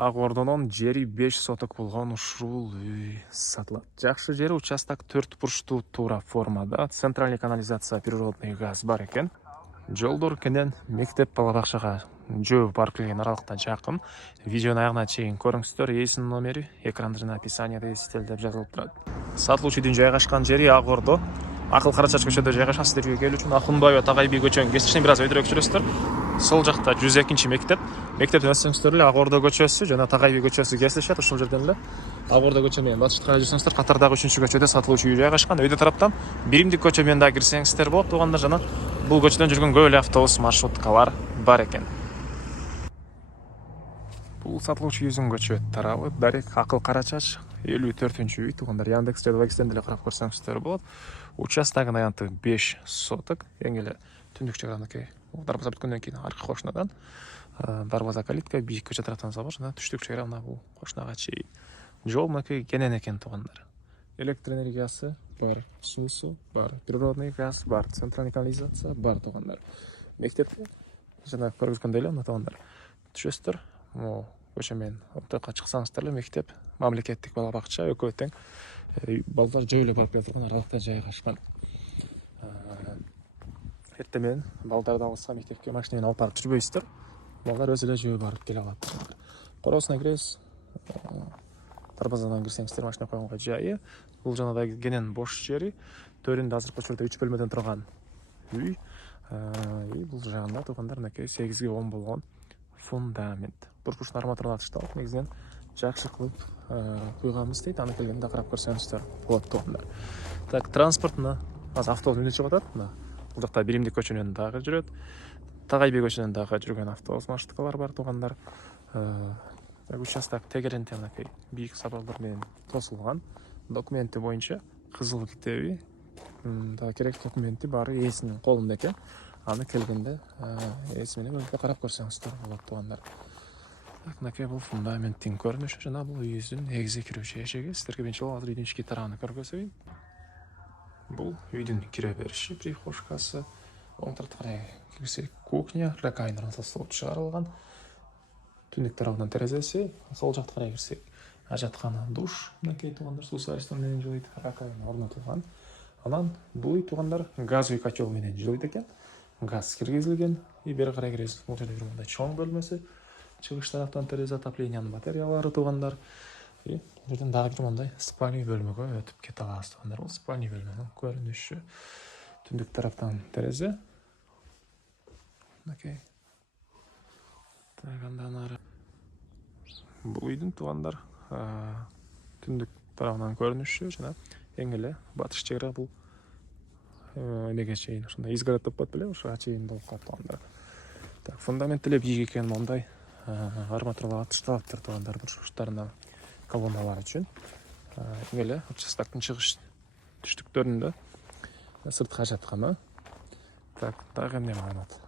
Ак Ордонун жери 5 соток болгон ушул үй сатылат. Жакшы жери участок 4 бурчтуу туура формада. Центральный канализация, природный газ бар экен. Жолдор кенен мектеп бала бакчага жөө барып келген аралыкта жакын. Видеонун аягына чейин көрүңүздөр. Ээсинин номери экрандын описанияда эстел деп жазылып турат. Сатылуучунун жайгашкан жери Ак Ордо. Акыл Карачач көчөдө жайгашкан. Сиздерге келүү үчүн Акунбаева Тагайби көчөнүн кесиштен бир аз өйдөрөөк жүрөсүздөр. Сол жакта 102 мектеп. Мектептен өтсөңүздөр эле Ак Ордо көчөсү жана Тагайби көчөсү кесилишет. Ушул жерден эле Ак Ордо көчө менен батышка карай жүрсөңүздөр катардагы 3-чү көчөдө сатылуучу үй жайгашкан. Өйдө тараптан биримдик көчө менен да кирсеңиздер болот. Туугандар жана бул көчөдөн жүргөн көп эле автобус, маршруткалар бар экен. Бул сатылуучу үйүнүн көчө тарабы Дарек Акыл Карачач 54-үй. Туугандар Яндекс же Вагистен деле карап көрсөңүздөр болот. Участогунун аянты 5 соток. Эң эле түндүк чыгарынакей. Дарбаза бүткөндөн кийин аркы кошунадан дарбаза калитка бийик көчө тараптан салып жана түштүк чыгара мына бул кошунага чейин. Жол мынакей кенен экен туугандар. Электр энергиясы бар, суусу бар, природный газ бар, центральный канализация бар туугандар. Мектепте жана көргөзгөндөй эле мына туугандар. Түшөсүздөр. Могу көчө менен ортокко чыксаңыздар эле мектеп, мамлекеттик бала бакча экөө тең. Балдар жөө эле барып келе турган аралыкта жайгашкан. Эртең менен балдарды алса мектепке машина менен алып барып жүрбөйсүздөр. Балдар өзү эле жөө барып келе алат. Короосуна киресиз. Дарбазадан кирсеңиздер машина койгонго жайы. Бул жанагы кенен бош жери. Төрүндө азыркы учурда 3 бөлмөдөн турган үй. Бул жагында туугандар мынакей 8ге 10 болгон фундамент. Бурчун арматуралар ташталып, негизинен жакшы кылып куйганбыз дейт. Аны келгенде карап көрсөңүздөр болот туугандар. Так, транспортуна азыр автобус менен чыгып атат. Бул жакта биримдик көчөнөн дагы жүрөт. Тагайби көчөнөн дагы жүргөн автобус маршруткалар бар туугандар. Участок тегеренте мынакей бийик сабалдар менен тосулган. Документи боюнча кызыл китеби, да керек документи баары ээсинин колунда экен. Аны келгенде ээси менен бөлүп карап көрсөңүздөр болот туугандар. Мынакей бул фундаменттин көрүнүшү жана бул үйүбүздүн негизи кирүүчү эшиги. Сиздерге биринчи жолу азыр үйдүн ички тарабын көргөзөйүн. Бул үйдүн кире бериши, прихожкасы. Оң тарапка карай кирсек кухня, ракайнер салып чыгарылган. Түндүк тарабынан терезеси, сол жакка карай кирсек ажаткана душ, мынакей туугандар суу сайыштан менен жылыйт, ракайна орнотулган. Анан бул үй туугандар газовый котел менен жылыйт экен. Газ киргизилген. Бери карай киресиз. Бул жерде бир мындай чоң бөлмөсү. Чыгыш тараптан терезе отоплениянын батареялары туугандар. Бул жерден дагы бир мындай спальный бөлмөгө өтүп кете алабыз туугандар. Бул спальный бөлмөнүн көрүнүшү. Түндүк тараптан терезе. Мынакей. Андан ары бул үйдүн туугандар түндүк тарабынан көрүнүшү жана эң эле батыш чегара бул эмеге чейин ушундай изгород деп коет беле, ушуга чейин болуп калат туугандар. Так, фундамент деле бийик экен, мондай арматуралар ташталыптыр туугандар бурчтарына колонналар үчүн. Эң эле участоктун чыгыш түштүктөрүндө сыртка жатканы. Так, дагы эмне маалымат?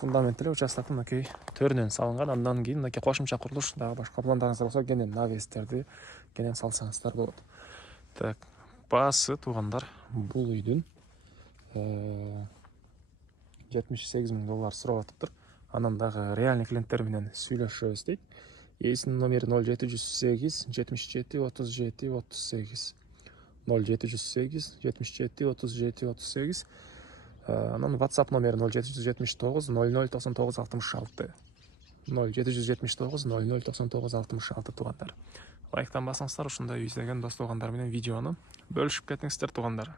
Фундамент эле участоктун мынакей төрүнөн салынган. Андан кийин мынакей кошумча курулуш дагы башка пландарыңыздар болсо кенен навестерди кенен салсаңыздар болот. Так, баасы туугандар бул үйдүн 78 000 доллар сурап атыптыр. Анан дагы реальный клиенттер менен сүйлөшөбүз дейт. Ээсинин номери 0708 77 37 38. 0708 77 37 38. Анан WhatsApp номери 0779 00 99 66. 0779 00 99 66 туугандар. Лайктан басыңыздар, ушундай үй издеген дос туугандар менен видеону бөлүшүп кетиңиздер туугандар.